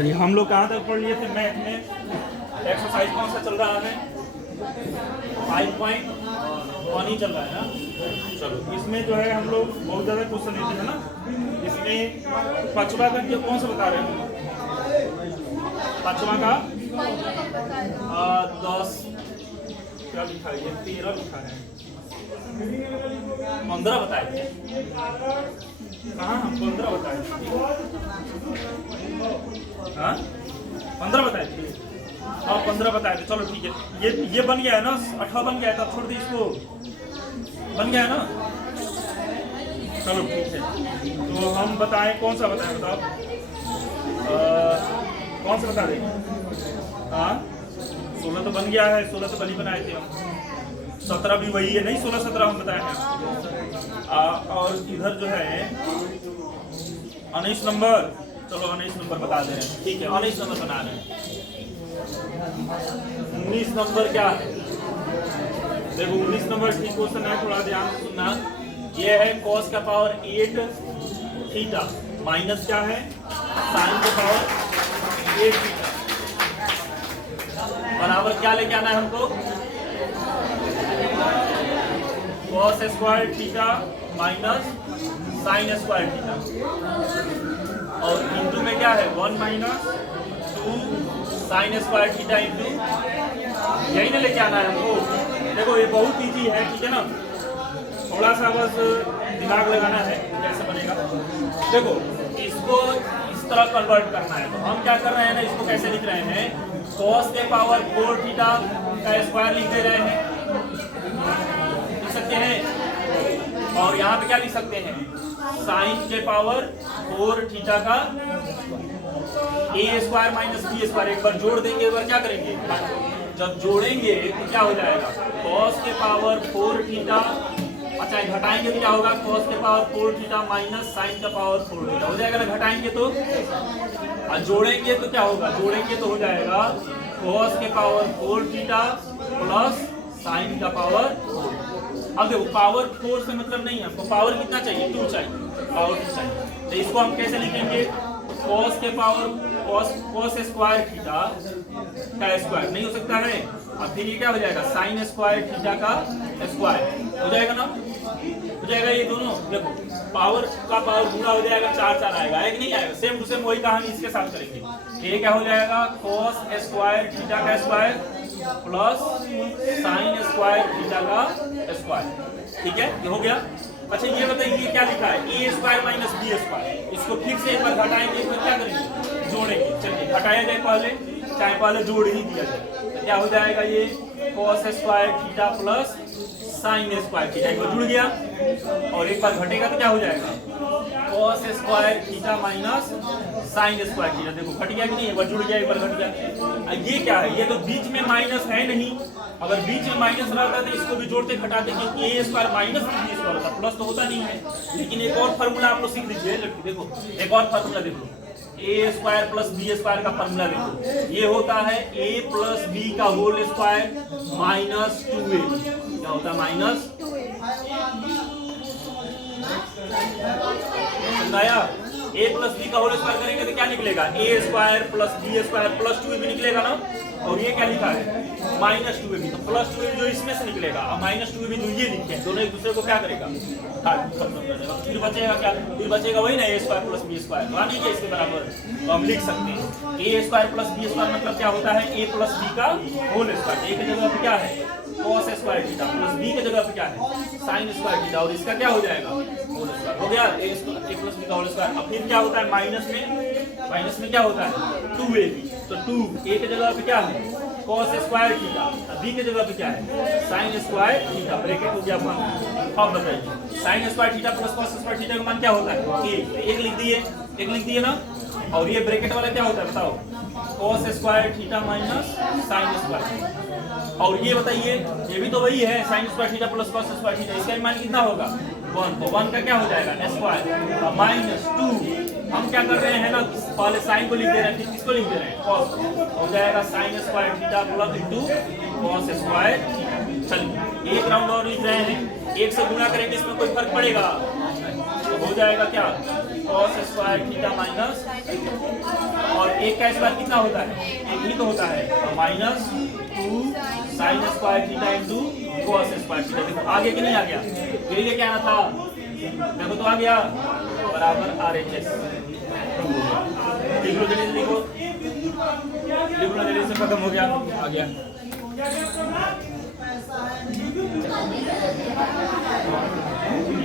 चलिए हम लोग कहाँ तक पढ़ लिए थे मैथ में? एक्सरसाइज कौन सा चल रहा है? 5.1 ही चल रहा है ना। चलो इसमें जो है हम लोग बहुत ज़्यादा क्वेश्चन लेते हैं ना। इसमें पांचवा का जो कौन सा बता रहे हैं? पांचवा का 10 क्या लिखा है? 13 लिखा है। 15 बताए थे। कहाँ 15 बताए थे? हाँ 15 बताए थे। हाँ 15 बताए थे। चलो ठीक है, ये बन गया है ना, 18 बन गया है, तब छोड़ दी इसको। बन गया है ना। चलो ठीक है, तो हम बताएं कौन सा बताएं, बताओ कौन सा बता दें? हाँ 16 तो बन गया है, 16 तो कल ही बनाए थे हम। 17 भी वही है, नहीं 16 17 हम बताए हैं। और इधर जो है 19 नंबर, चलो 19 नंबर बता दे रहे हैं। ठीक है 19 नंबर बना रहे हैं। 19 नंबर क्या है? देखो 19 नंबर ठीक क्वेश्चन है, थोड़ा ध्यान से सुनना। ये है cos का पावर 8 थीटा माइनस क्या है sin का पावर 8 थीटा बराबर क्या लेके आना है हमको? cos square theta minus sin square theta, और इंटू में क्या है 1 minus 2 sin square theta into, यही ना लेके आना है हमको। देखो ये बहुत इजी है, ठीक है ना, थोड़ा सा बस दिमाग लगाना है कैसे बनेगा। देखो इसको इस तरह कन्वर्ट करना है, तो हम क्या कर रहे हैं ना, इसको कैसे लिख रहे हैं? cos के पावर 4 थीटा का स्क्वायर लिख दे रहे हैं, लिख सकते हैं। और यहाँ पे क्या लिख सकते हैं? sin के पावर 4 थीटा का a square minus b square. एक बार जोड़ देंगे, एक बार क्या करेंगे? जब जोड़ेंगे तो क्या हो जाएगा? cos के पावर 4 थीटा, अच्छा घटाएंगे तो क्या होगा? cos के पावर 4 थीटा माइनस sin का पावर 4 थीटा हो जाएगा ना, घटाएंगे तो। और जोड़ेंगे तो क्या होगा? जोड़ेंगे तो हो जाएगा cos के पावर 4 थीटा प्लस sin का पावर 4। अब देखो पावर 4 से मतलब नहीं है हमको, पावर कितना चाहिए? 2 चाहिए, पावर 2 चाहिए। तो इसको हम कैसे लिखेंगे? cos के पावर cos स्क्वायर थीटा का स्क्वायर नहीं हो सकता है, और फिर ये क्या हो जाएगा? sin स्क्वायर थीटा का स्क्वायर हो जाएगा ना, हो जाएगा ये दोनों। देखो पावर का पावर गुणा हो जाएगा, 4 4 आएगा, एक नहीं आएगा। सेम टू सेम वही कहानी इसके साथ करेंगे। ये क्या हो जाएगा? cos स्क्वायर थीटा का square plus sin square theta का स्क्वायर। ठीक है, ये हो गया। अच्छा ये बताइए क्या लिखा है? a square minus b square. इसको फिर से एक बार घटाएंगे, एक बार क्या करेंगे? जोड़ेंगे। चलिए घटाया जाए पहले, चाहे पहले जोड़ ही दिया जाए, तो क्या हो जाएगा? ये cos square theta plus sin square theta, एक बार जुड़ गया, और एक बार घटेगा तो क्या हो जाएगा? cos square theta minus sin square theta. देखो घट गया कि नहीं? एक बार जुड़ गया, एक बार घट गया। ये क्या है? ये तो बीच में माइनस है नहीं, अगर बीच में माइनस रहता तो इसको भी जोड़ते घटाते, क्योंकि a square minus b square होता, प्लस तो होता नहीं है। लेकिन एक और फार्मूला आप लोग सीख लीजिए, देखो एक और फार्मूला देख लो, a square plus b square का फार्मूला देखो। ये होता है a प्लस b का होल स्क्वायर माइनस 2a। क्या होता है? Minus 2a। a plus b का होल स्क्वायर करेंगे तो क्या निकलेगा? a square plus b square plus 2ab निकलेगा ना। और ये क्या लिखा है? माइनस 2ab, तो प्लस 2ab जो इसमें से निकलेगा, और माइनस 2ab जो ये लिखे हैं, दोनों एक दूसरे को क्या करेगा? फिर बचेगा क्या? फिर बचेगा वही ना a square plus b square, यानी कि इसके बराबर। तो हम लिख सकते हैं a square plus b square मतलब क्या होता है? a प्लस b का होल स्क्वायर। a की जगह पे क्या है? cos square theta plus b की जगह पे क्या है? sin स्क्वायर थीटा, और इसका क्या हो जाएगा? होल स्क्वायर हो गया, a प्लस b का होल स्क्वायर। अब फिर क्या होता है? माइनस में क्या होता है? 2ab, तो 2 a की जगह पे क्या है? cos स्क्वायर थीटा, b की जगह पे क्या है? sin स्क्वायर थीटा, ब्रैकेट हो गया 1। अब बताइए sin square theta plus cos square theta का मान क्या होता है? एक लिख दिए ना, और ये ब्रैकेट वाला क्या होता है बताओ? cos square theta minus sin square. और ये बताइए, ये भी तो वही है, sin square theta plus cos square theta, इसका मान कितना होगा? 1। तो 1 का क्या हो जाएगा? Square minus 2। हम क्या कर रहे हैं ना, पहले साइन को लिख दे रहे हैं, फिर किसको लिख दे रहे हैं? cos। हो जाएगा sin square theta plus into cos square theta. चलिए एक राउंड और लिख रहे हैं, एक से गुणा करेंगे, इसमें कोई फर्क पड़ेगा? तो हो जाएगा क्या? cos स्क्वायर थीटा माइनस, और एक का स्क्वायर कितना होता है? एक ही तो होता है, minus 2 sine square theta into cos square theta. देखो आगे कि नहीं आ गया? यही लेके आना था, देखो तो आ गया, बराबर RHS। लिख लो जल्दी, लिखो लिख लो जल्दी से, खत्म हो गया, आ गया।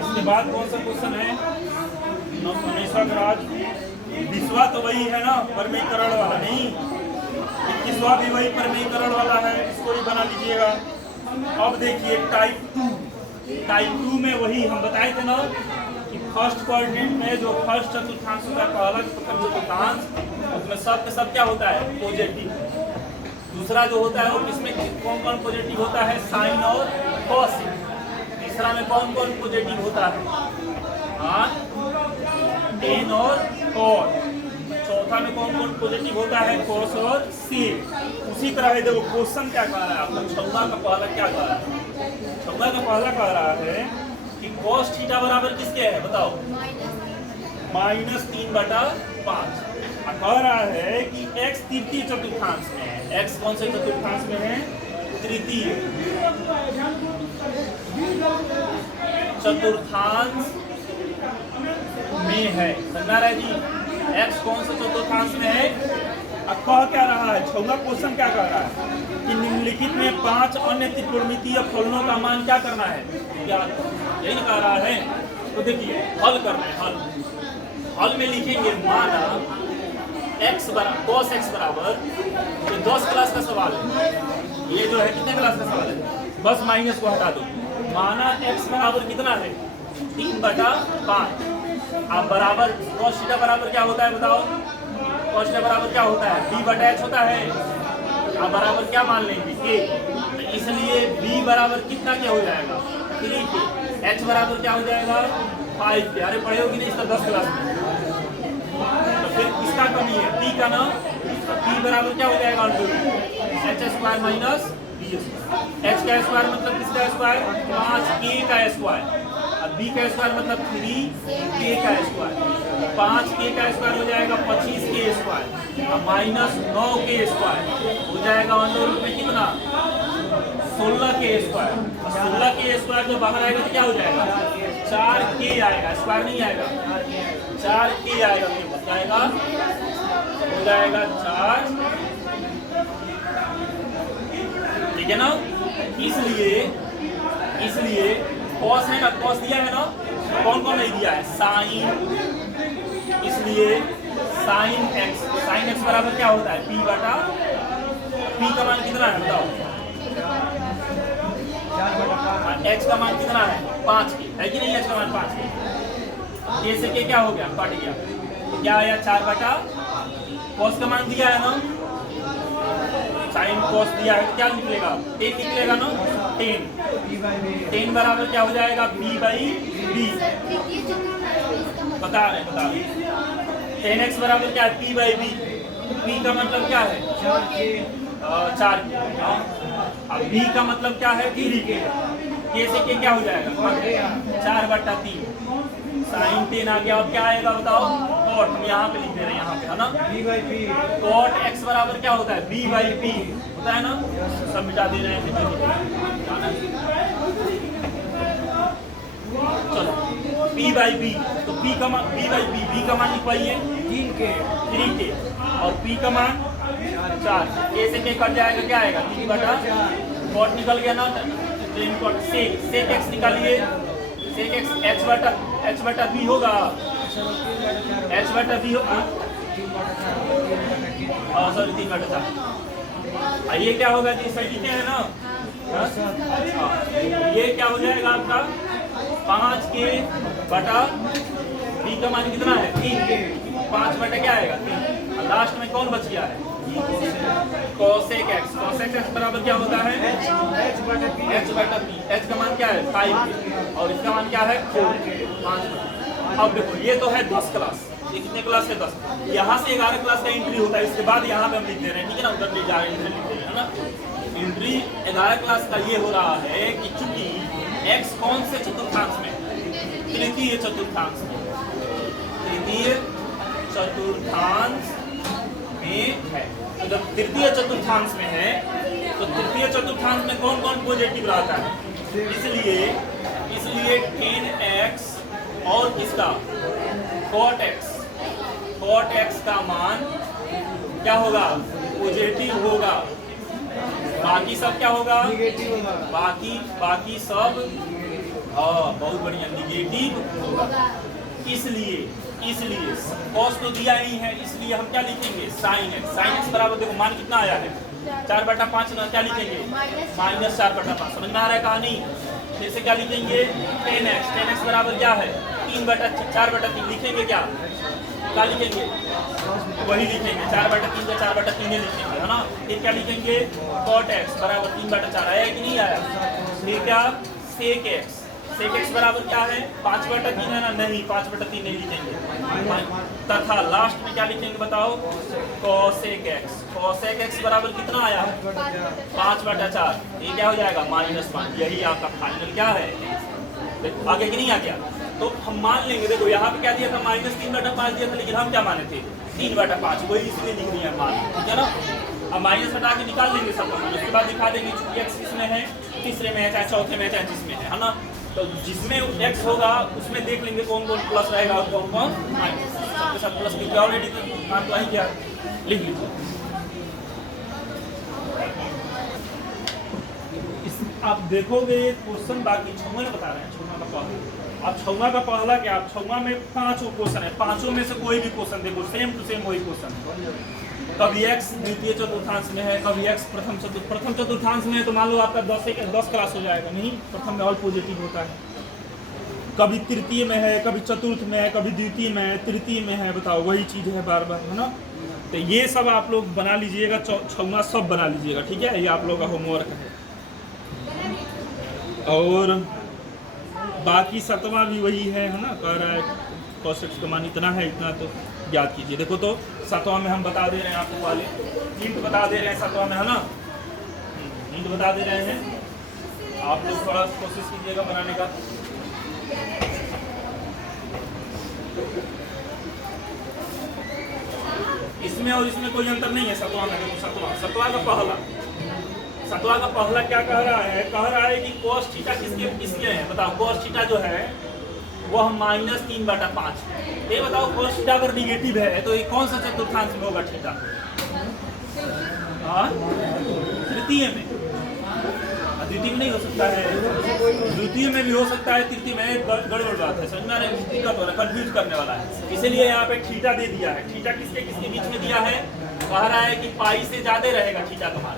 इसके बाद कौन सा क्वेश्चन है? 19वां राज, 20वां तो वही है ना, परमीकरण वाला नहीं, 21वां भी वही परमीकरण वाला है, इसको भी बना लीजिएगा। अब देखिए टाइप 2 में वही हम बताए थे ना कि फर्स्ट कोऑर्डिनेट में जो फर्स्ट चतुर्थांश होता है, पहला चतुर्थांश, उसमें सब के सब क्या होता है? पॉजिटिव। दूसरा जो होता है वो किसमें कौन कौन पॉजिटिव होता है? साइन और कॉस। तीसरा में कौन कौन पॉजिटिव होता है? टेन और कॉट। चौथा में कौन कौन पॉजिटिव होता है? कॉस और सेक। उसी तरह है, देखो क्वेश्चन क्या कह रहा है आपका, 6वां का पहला क्या कह रहा है? 6वां का पहला कह रहा है कि कॉस थीटा बराबर किसके है? बताओ, -3/5। कह रहा है कि x तृतीय चतुर्थांश में है। x कौन से चतुर्थांश में है? तृतीय चतुर्थांश में है। समझा रहे जी? x कौन से चतुर्थांश में है? अब कह क्या रहा है? 6वां क्वेश्चन क्या कह रहा है कि निम्नलिखित में 5 अन्य त्रिकोणमितीय फलनों का मान क्या करना है? क्या यही कह रहा है? तो देखिए हल करना है। हल में लिखेंगे, माना x बराबर cos x बराबर, तो 10 क्लास का सवाल है, ये जो है कितने क्लास का सवाल है? बस माइनस को हटा दो। माना x बराबर कितना है? 3/5। अब बराबर cos थीटा बराबर क्या होता है? बताओ, cos थीटा बराबर क्या होता है? b/h होता है। अब बराबर क्या मान लेंगे? a। तो इसलिए b बराबर कितना क्या हो जाएगा? 3k। h बराबर क्या हो जाएगा? 5k। अरे पढ़े होगी नहीं इसका 10 क्लास में। तो फिर किसका कमी है? p का ना। p बराबर क्या हो जाएगा? h² minus b। h का स्क्वायर मतलब किसका स्क्वायर? 5k का स्क्वायर। अब b का स्क्वायर मतलब 3k का स्क्वायर। 5k का स्क्वायर हो जाएगा 25k स्क्वायर, अब माइनस 9k स्क्वायर हो जाएगा अंडर रूट में कितना? 16k square. 16k स्क्वायर जो बाहर आएगा तो क्या हो जाएगा? 4k आएगा, स्क्वायर नहीं आएगा, 4k आएगा। हो जाएगा 4। ठीक है ना? इसलिए कॉस है ना, कॉस दिया है ना, कौन कौन नहीं दिया है? साइन। इसलिए साइन x बराबर क्या होता है? p का मान कितना है? बताओ, x का मान कितना है? 5k है कि नहीं? h का मान 5k। k से k क्या हो गया? कट गया, तो क्या आया? 4/। कॉस का मान दिया है ना, साइन कॉस दिया है तो क्या निकलेगा? 10 निकलेगा ना। 10 बराबर क्या हो जाएगा? p/b। बता रहे 10x बराबर क्या है? p/b। p का मतलब क्या है? 4k। अब b का मतलब क्या है? 3k। k से k क्या हो जाएगा? 4/3। साइन 10 आ गया। अब क्या आएगा बताओ? कॉट। हम यहाँ पे लिख दे रहे हैं, यहाँ पे है ना, b/b। कॉट x बराबर क्या होता है? b/p होता है ना। सब मिटा दे रहे हैं। चलो p/b, तो p का मान b का मान लिखवाइए 3k और p का मान 4। k से k कट जाएगा, क्या आएगा? 3/। कॉट निकल गया ना, सेक x निकालिए। सेक x h/b होगा, h/b होगा। सॉरी 3/4। ये क्या होगा जी? सही लिखे हैं ना? ये क्या हो जाएगा आपका? 5k/b का मान कितना है? 3k। 5/ क्या आएगा? 3। लास्ट में कौन बच गया है? cosec x। cosec x बराबर क्या होता है? h/p। h का मान क्या है? 5k और इसका मान क्या है? 4k। 5। अब देखो ये तो है 10 क्लास। ये कितने क्लास है? 10। यहाँ से 11 क्लास का एंट्री होता है, इसके बाद यहाँ पे हम लिख दे रहे हैं, ठीक है ना? उधर ले जा रहे हैं, लिख दे रहे हैं ना। एंट्री 11 क्लास का ये हो रहा है कि चूंकि x कौन से चतुर्थांश में? तृतीय चतुर्थांश में। तृतीय चतुर्थांश में जब तृतीय चतुर्थांश में है तो तृतीय चतुर्थांश में कौन कौन पॉजिटिव रहता है, इसलिए 10x और किसका cot x का मान क्या होगा, पॉजिटिव होगा, बाकी सब क्या होगा, बाकी सब बहुत बढ़िया निगेटिव होगा। इसलिए cos तो दिया ही है, इसलिए हम क्या लिखेंगे sin x बराबर, देखो मान कितना आया है 4/5 ना, क्या लिखेंगे -4/5। समझ में आ रहा है कहानी। फिर से क्या लिखेंगे 10x बराबर क्या है 4/3 लिखेंगे, क्या लिखेंगे वही लिखेंगे 4/3 या 4/3 लिखेंगे, है ना। फिर क्या लिखेंगे cot x बराबर 3/4 आया कि नहीं आया। फिर क्या sec x बराबर क्या है 5/3 है ना, नहीं 5/3 नहीं लिखेंगे, तथा लास्ट में क्या लिखेंगे बताओ cosec x बराबर कितना आया 5/4, ये क्या हो जाएगा -5। यही आपका फाइनल क्या है, आगे कि नहीं आ गया। तो हम मान लेंगे, देखो यहाँ पे क्या दिया था -3/5 दिया था, लेकिन हम क्या माने थे 3/5, वही इसलिए लिख दिया मान, ठीक है ना। अब माइनस हटा के निकाल देंगे सब, उसके बाद दिखा देंगे चूंकि x किसमें है, तीसरे में है, चाहे चौथे में है, चाहे जिसमें है ना। तो जिसमें x होगा उसमें देख लेंगे कौन कौन प्लस रहेगा और कौन कौन माइनस, सबके साथ प्लस लिख दिया ऑलरेडी, तो काम तो वही क्या लिख लीजिए। आप देखोगे क्वेश्चन बाकी 6 में बता रहे हैं, 6 का पहला। अब 6 का पहला क्या, अब 6 में 5 क्वेश्चन है, 5 में से कोई भी क्वेश्चन देखो सेम टू सेम वही क्वेश्चन। कभी x द्वितीय चतुर्थांश में है, कभी x प्रथम चतुर्थांश में है, तो मान लो आपका 10 क्लास हो जाएगा, नहीं प्रथम में ऑल पॉजिटिव होता है। कभी तृतीय में है, कभी चतुर्थ में है, कभी द्वितीय में है, तृतीय में है, बताओ वही चीज है बार बार, है ना। तो ये सब आप लोग बना लीजिएगा, 6 सब बना लीजिएगा, ठीक है, ये आप लोग का होमवर्क है। और बाकी 7वां भी वही है ना, कह रहा है cos x का मान इतना है, इतना तो याद कीजिए। देखो तो 7वां में हम बता दे रहे हैं आपको वाले हिंट बता दे रहे हैं 7वां में, है ना, हिंट बता दे रहे हैं, आप लोग थोड़ा कोशिश कीजिएगा बनाने का। इसमें और इसमें कोई अंतर नहीं है 7वां में। देखो 7वां का पहला क्या कह रहा है, कि cos थीटा किसके है, बताओ cos थीटा जो है वह -3/5। ये बताओ cos थीटा अगर निगेटिव है तो ये कौन सा चतुर्थांश में होगा थीटा, तृतीय में, द्वितीय में नहीं हो सकता है, द्वितीय में भी हो सकता है, तृतीय में गड़बड़ बात है, समझ में आ रहा है, दिक्कत हो रहा है, कंफ्यूज करने वाला है। इसीलिए यहाँ पे थीटा दे दिया है। थीटा किसके बीच में दिया है, कह रहा है कि पाई से ज्यादा रहेगा थीटा का मान,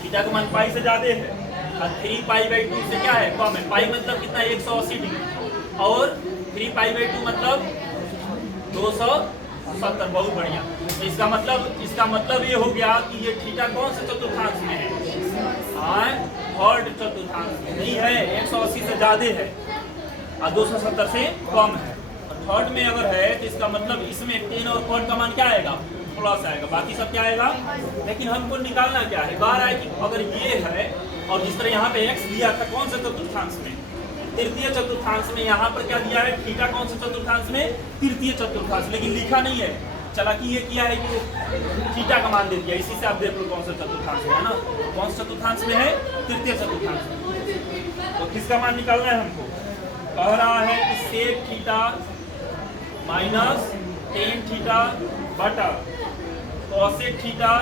थीटा का मान पाई से ज्यादा है, और 3π/2 से क्या है कम है। पाई मतलब कितना 180 डिग्री, और 3π/2 मतलब 270, बहुत बढ़िया। तो इसका मतलब ये हो गया कि ये थीटा कौन से चतुर्थांश में है, थर्ड चतुर्थांश में नहीं है, 180 से ज्यादा है और 270 से कम है। और थर्ड में अगर है तो इसका मतलब इसमें 10 और cot का मान क्या आएगा, प्लस आएगा, बाकी सब क्या आएगा। लेकिन हमको निकालना क्या है, बार है कि अगर ये है और जिस तरह यहाँ पे x दिया था कौन से चतुर्थांश में, तृतीय चतुर्थांश में, यहाँ पर क्या दिया है थीटा कौन से चतुर्थांश में, तृतीय चतुर्थांश, लेकिन लिखा नहीं है। चालाकी ये किया है कि थीटा का मान दे दिया, इसी से आप देख लो कौन सा चतुर्थांश में है ना, कौन सा चतुर्थांश में है, तृतीय चतुर्थांश में। तो किसका मान निकालना है हमको, कह रहा है कि सेक थीटा -10 थीटा बटा cosec theta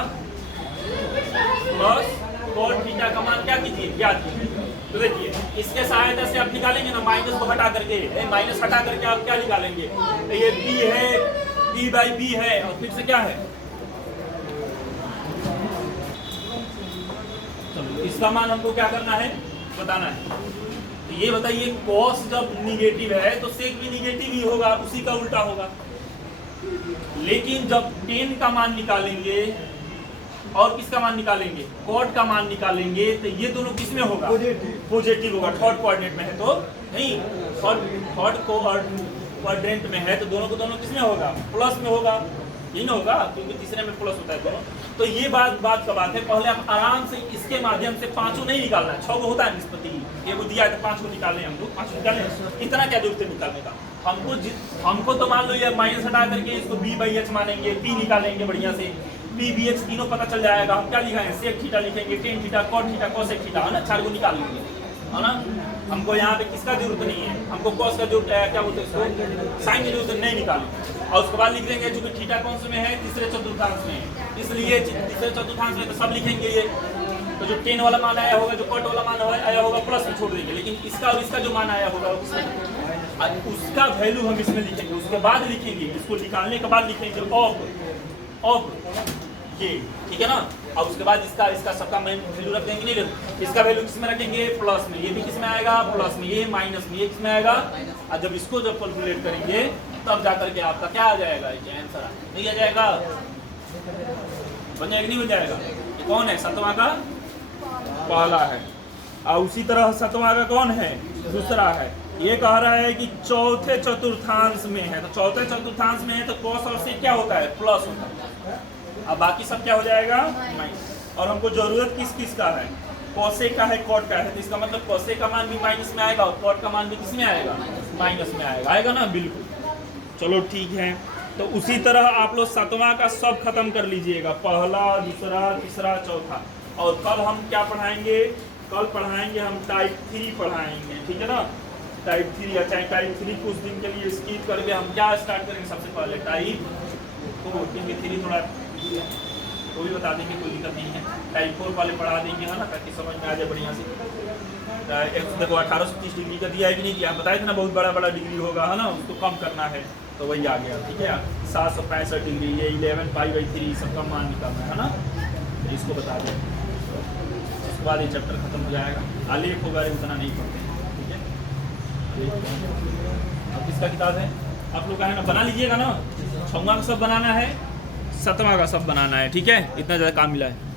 plus cot theta का मान क्या कीजिए, याद कीजिए। तो देखिए इसके सहायता से आप निकालेंगे ना, माइनस को हटा करके, माइनस हटा करके आप क्या निकालेंगे, तो ये b है, b/b है, और फिर से क्या है, चलो इसका मान हमको क्या करना है, बताना है। तो ये बताइए cos जब निगेटिव है तो sec भी निगेटिव ही होगा, उसी का उल्टा होगा। लेकिन जब 10 का मान निकालेंगे और किसका मान निकालेंगे, cot का मान निकालेंगे, तो ये दोनों किसमें होगा, पॉजिटिव होगा। थर्ड कोऑर्डिनेट में है तो नहीं, थर्ड क्वाड्रेंट में है तो दोनों को दोनों किसमें होगा, प्लस में होगा, यही ना होगा, क्योंकि तीसरे में प्लस होता है दोनों। तो ये बात का बात है। पहले आप आराम से इसके माध्यम से 5 नहीं निकालना है, 6 होता है निष्पत्ति, ये वो दिया है तो 5 को निकालें, हम लोग 5 निकालें, इतना क्या जरूरत है निकालने का। हमको तो मान लो ये माइनस हटा करके इसको b/h मानेंगे, p निकालेंगे बढ़िया से, पी बी एक्स तीनों पता चल जाएगा। हम क्या लिखाएंगे, सेक थीटा लिखेंगे, tan theta, cot theta, cosec theta, है ना, 4 को निकाल लेंगे, है ना। हमको यहाँ पे किसका जरूरत नहीं है, हमको कॉस का जरूरत है, क्या बोलते हैं इसको, साइन की जरूरत नहीं निकालेंगे। और उसके बाद लिख देंगे चूंकि थीटा कौन से में है, तीसरे चतुर्थांश में है, इसलिए तीसरे चतुर्थांश में तो सब लिखेंगे ये। तो जो 10 वाला मान आया होगा, जो कॉट वाला मान आया होगा, प्लस में छोड़ देंगे, लेकिन इसका और इसका जो मान आया होगा उसका वैल्यू हम इसमें लिखेंगे, उसके बाद लिखेंगे, इसको निकालने के बाद लिखेंगे ऑफ ये, ठीक है ना। और उसके बाद इसका सबका वैल्यू रख देंगे, नहीं रख, इसका वैल्यू किस में रखेंगे, प्लस में, ये भी किस में आएगा, प्लस में, ये माइनस में, ये किस में आएगा। और जब इसको जब कैलकुलेट करेंगे तब जाकर के आपका क्या आ जाएगा, ये आंसर नहीं आ जाएगा, बन जाएगा नहीं बन जाएगा। ये कौन है, सतवां का पहला है, और उसी तरह सतवां का कौन है, दूसरा है। ये कह रहा है कि चौथे चतुर्थांश में है, तो चौथे चतुर्थांश में है तो कॉस और सेक क्या होता है, प्लस होता है, अब बाकी सब क्या हो जाएगा, माइनस। और हमको जरूरत किस किस का है, कोसेक का है, कॉट का है, तो इसका मतलब कोसेक का मान भी माइनस में आएगा और कॉट का मान भी किस में आएगा, माइनस में आएगा, आएगा ना, बिल्कुल। चलो ठीक है, तो उसी तरह आप लोग सतवां का सब खत्म कर लीजिएगा, पहला, दूसरा, तीसरा, चौथा। और कल हम क्या पढ़ाएंगे, कल पढ़ाएंगे हम टाइप 3 पढ़ाएंगे, ठीक है ना, टाइप 3। अच्छा, टाइप 3 कुछ दिन के लिए स्किप करके हम क्या स्टार्ट करेंगे, सबसे पहले टाइप 4, क्योंकि 3 थोड़ा वो भी बता देंगे, कोई दिक्कत नहीं है। टाइप 4 वाले पढ़ा देंगे, है ना, ताकि समझ में आ जाए बढ़िया से। देखो 1830 डिग्री का दिया है कि नहीं दिया, बताए थे ना, बहुत बड़ा बड़ा डिग्री होगा, है ना, उसको कम करना है, तो वही आ गया, ठीक है। 765 डिग्री, ये 11 पाई/3 सबका मान निकालना है ना, तो इसको बता दें। उसके बाद ये चैप्टर खत्म हो जाएगा। आलेख वगैरह उतना नहीं पढ़ते हैं, ठीक है। अब किसका किताब है, आप लोग का है ना, बना लीजिएगा ना, 6वां का सब बनाना है, 7वां का सब बनाना है, ठीक है। इतना ज़्यादा काम मिला है।